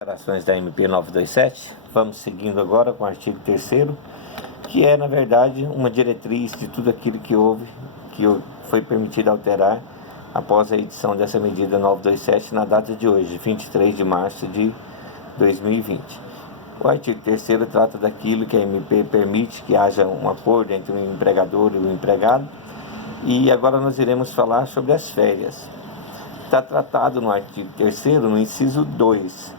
Alterações da MP 927, vamos seguindo agora com o artigo 3º, que é, na verdade, uma diretriz de tudo aquilo que houve, que foi permitido alterar após a edição dessa medida 927 na data de hoje, 23 de março de 2020. O artigo 3º trata daquilo que a MP permite que haja um acordo entre o empregador e o empregado, e agora nós iremos falar sobre as férias. Está tratado no artigo 3º, no inciso 2,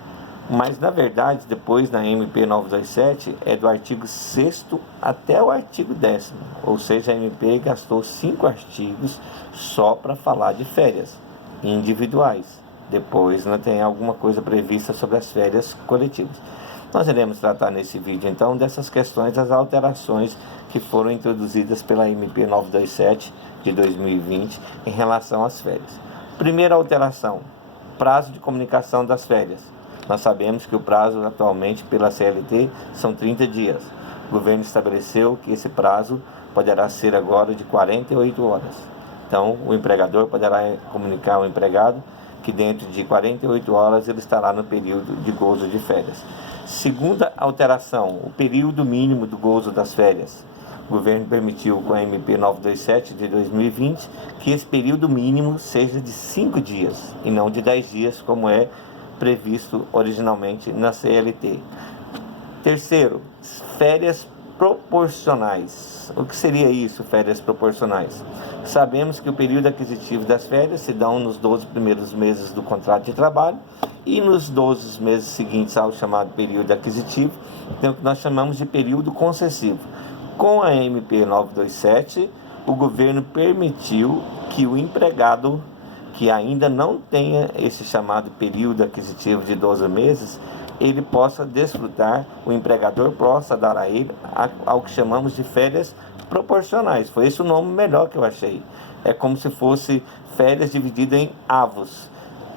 mas na verdade depois na MP 927 é do artigo 6º até o artigo 10º, ou seja, a MP gastou 5 artigos só para falar de férias individuais. Depois não tem alguma coisa prevista sobre as férias coletivas. Nós iremos tratar nesse vídeo então dessas questões, das alterações que foram introduzidas pela MP 927 de 2020 em relação às férias. Primeira alteração: prazo de comunicação das férias. Nós sabemos que o prazo atualmente pela CLT são 30 dias. O governo estabeleceu que esse prazo poderá ser agora de 48 horas. Então, o empregador poderá comunicar ao empregado que dentro de 48 horas ele estará no período de gozo de férias. Segunda alteração: o período mínimo do gozo das férias. O governo permitiu com a MP 927 de 2020 que esse período mínimo seja de 5 dias e não de 10 dias, como é previsto originalmente na CLT. Terceiro, férias proporcionais. O que seria isso, férias proporcionais? Sabemos que o período aquisitivo das férias se dão nos 12 primeiros meses do contrato de trabalho e nos 12 meses seguintes ao chamado período aquisitivo, tem o que nós chamamos de período concessivo. Com a MP 927, o governo permitiu que o empregado que ainda não tenha esse chamado período aquisitivo de 12 meses, ele possa desfrutar, o empregador possa dar a ele ao que chamamos de férias proporcionais. Foi esse o nome melhor que eu achei. É como se fosse férias divididas em avos.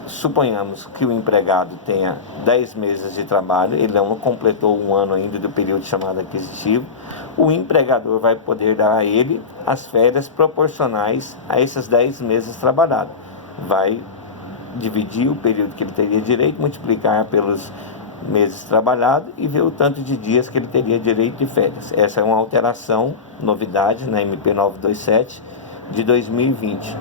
Suponhamos que o empregado tenha 10 meses de trabalho, ele não completou um ano ainda do período chamado aquisitivo, o empregador vai poder dar a ele as férias proporcionais a esses 10 meses trabalhados. Vai dividir o período que ele teria direito, multiplicar pelos meses trabalhados e ver o tanto de dias que ele teria direito de férias. Essa é uma alteração, novidade na MP 927 de 2020.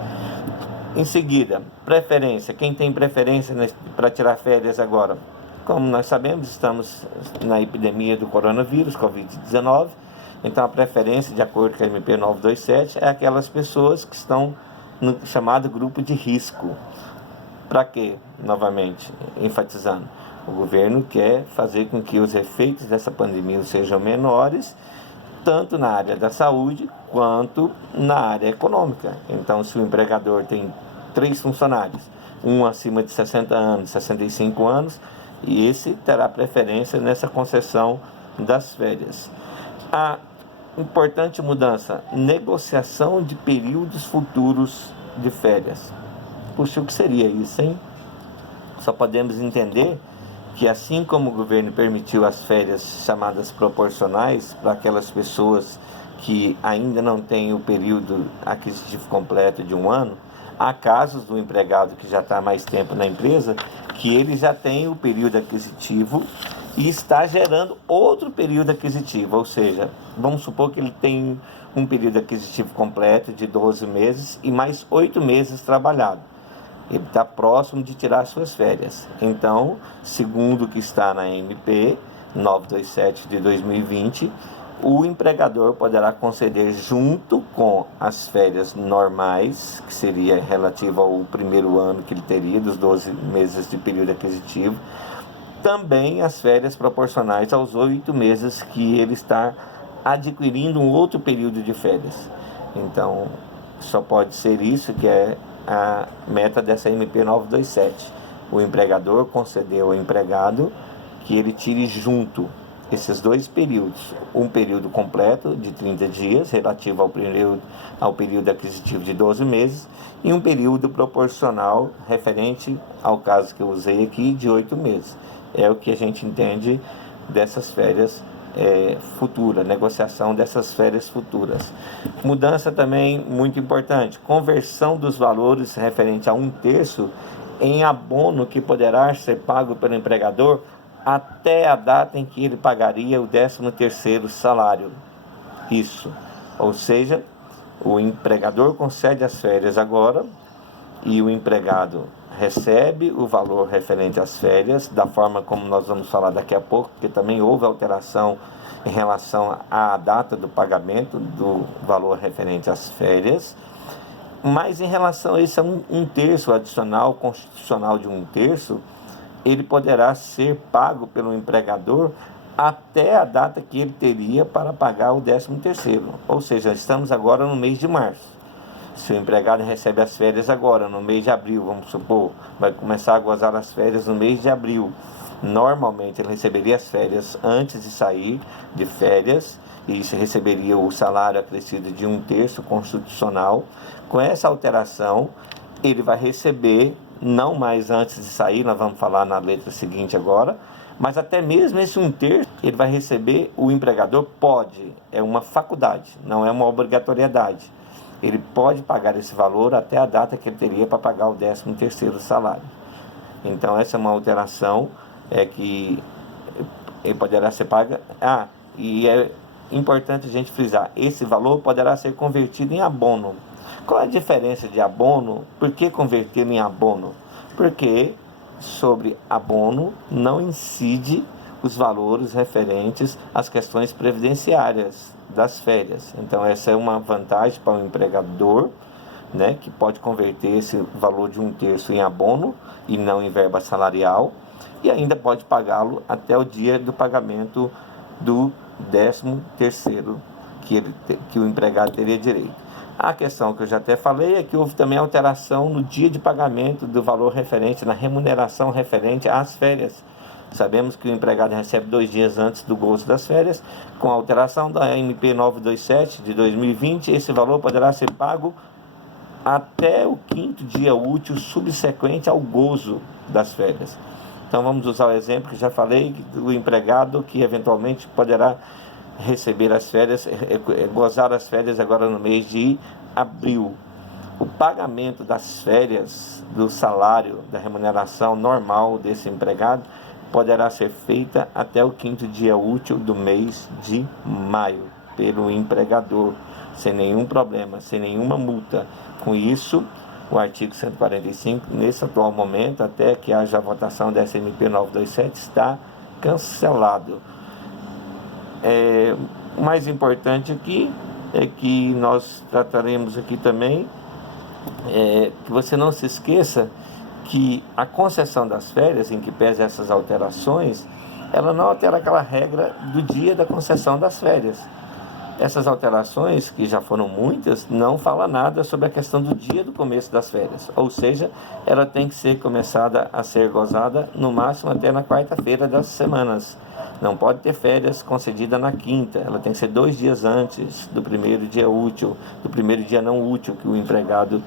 Em seguida, preferência. Quem tem preferência para tirar férias agora? Como nós sabemos, estamos na epidemia do coronavírus, Covid-19, então a preferência, de acordo com a MP 927, é aquelas pessoas que estão no chamado grupo de risco. Para quê? Novamente, enfatizando, o governo quer fazer com que os efeitos dessa pandemia sejam menores, tanto na área da saúde quanto na área econômica. Então, se o empregador tem 3 funcionários, um acima de 60 anos, 65 anos, e esse terá preferência nessa concessão das férias. A importante mudança: negociação de períodos futuros de férias. Puxa, o que seria isso, hein? Só podemos entender que, assim como o governo permitiu as férias chamadas proporcionais para aquelas pessoas que ainda não têm o período aquisitivo completo de um ano, há casos do empregado que já está há mais tempo na empresa, que ele já tem o período aquisitivo e está gerando outro período aquisitivo, ou seja, vamos supor que ele tem um período aquisitivo completo de 12 meses e mais 8 meses trabalhado. Ele está próximo de tirar suas férias. Então, segundo o que está na MP 927 de 2020, o empregador poderá conceder, junto com as férias normais, que seria relativa ao primeiro ano que ele teria, dos 12 meses de período aquisitivo, também as férias proporcionais aos 8 meses que ele está adquirindo um outro período de férias. Então, só pode ser isso que é a meta dessa MP 927. O empregador concedeu ao empregado que ele tire junto esses 2 períodos, um período completo de 30 dias, relativo ao período aquisitivo de 12 meses, e um período proporcional, referente ao caso que eu usei aqui, de 8 meses. É o que a gente entende dessas férias futura, negociação dessas férias futuras. Mudança também muito importante: conversão dos valores referente a 1/3 em abono que poderá ser pago pelo empregador até a data em que ele pagaria o 13º salário. Isso, ou seja, o empregador concede as férias agora e o empregado recebe o valor referente às férias, da forma como nós vamos falar daqui a pouco, porque também houve alteração em relação à data do pagamento do valor referente às férias. Mas em relação a isso, um terço adicional, constitucional de um terço, ele poderá ser pago pelo empregador até a data que ele teria para pagar o 13º. Ou seja, estamos agora no mês de março. Se o empregado recebe as férias agora, no mês de abril, vamos supor, vai começar a gozar as férias no mês de abril. Normalmente ele receberia as férias antes de sair de férias e se receberia o salário acrescido de um terço constitucional. Com essa alteração, ele vai receber, não mais antes de sair, nós vamos falar na letra seguinte agora, mas até mesmo esse um terço, ele vai receber, o empregador pode, é uma faculdade, não é uma obrigatoriedade. Ele pode pagar esse valor até a data que ele teria para pagar o 13º salário. Então essa é uma alteração que ele poderá ser paga. E é importante a gente frisar, esse valor poderá ser convertido em abono. Qual é a diferença de abono? Por que converter em abono? Porque sobre abono não incide os valores referentes às questões previdenciárias das férias. Então essa é uma vantagem para o empregador, né, que pode converter esse valor de um terço em abono e não em verba salarial, e ainda pode pagá-lo até o dia do pagamento do 13º que o empregado teria direito. A questão que eu já até falei é que houve também alteração no dia de pagamento do valor referente, na remuneração referente às férias. Sabemos que o empregado recebe 2 dias antes do gozo das férias. Com a alteração da MP 927 de 2020, esse valor poderá ser pago até o 5º dia útil subsequente ao gozo das férias. Então vamos usar o exemplo que já falei, do empregado que eventualmente poderá receber as férias, gozar as férias agora no mês de abril. O pagamento das férias, do salário, da remuneração normal desse empregado, poderá ser feita até o 5º dia útil do mês de maio, pelo empregador, sem nenhum problema, sem nenhuma multa. Com isso, o artigo 145, nesse atual momento, até que haja a votação dessa MP 927, está cancelado. O mais importante aqui é que nós trataremos aqui também, que você não se esqueça que a concessão das férias, em que pese essas alterações, ela não altera aquela regra do dia da concessão das férias. Essas alterações, que já foram muitas, não falam nada sobre a questão do dia do começo das férias. Ou seja, ela tem que ser começada a ser gozada no máximo até na quarta-feira das semanas. Não pode ter férias concedida na quinta, ela tem que ser 2 dias antes do primeiro dia útil, do primeiro dia não útil que o empregado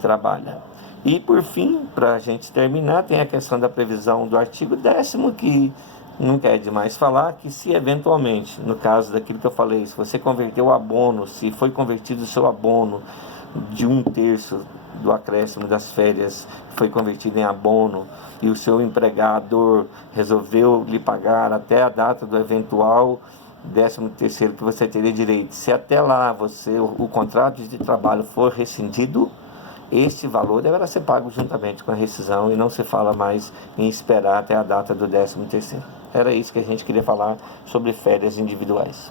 trabalha. E por fim, para a gente terminar, tem a questão da previsão do artigo 10º, que nunca é demais falar, que se eventualmente, no caso daquilo que eu falei, se você converteu o abono, se foi convertido o seu abono de um terço do acréscimo das férias, foi convertido em abono, e o seu empregador resolveu lhe pagar até a data do eventual 13º que você teria direito, se até lá o contrato de trabalho for rescindido, este valor deverá ser pago juntamente com a rescisão e não se fala mais em esperar até a data do 13º. Era isso que a gente queria falar sobre férias individuais.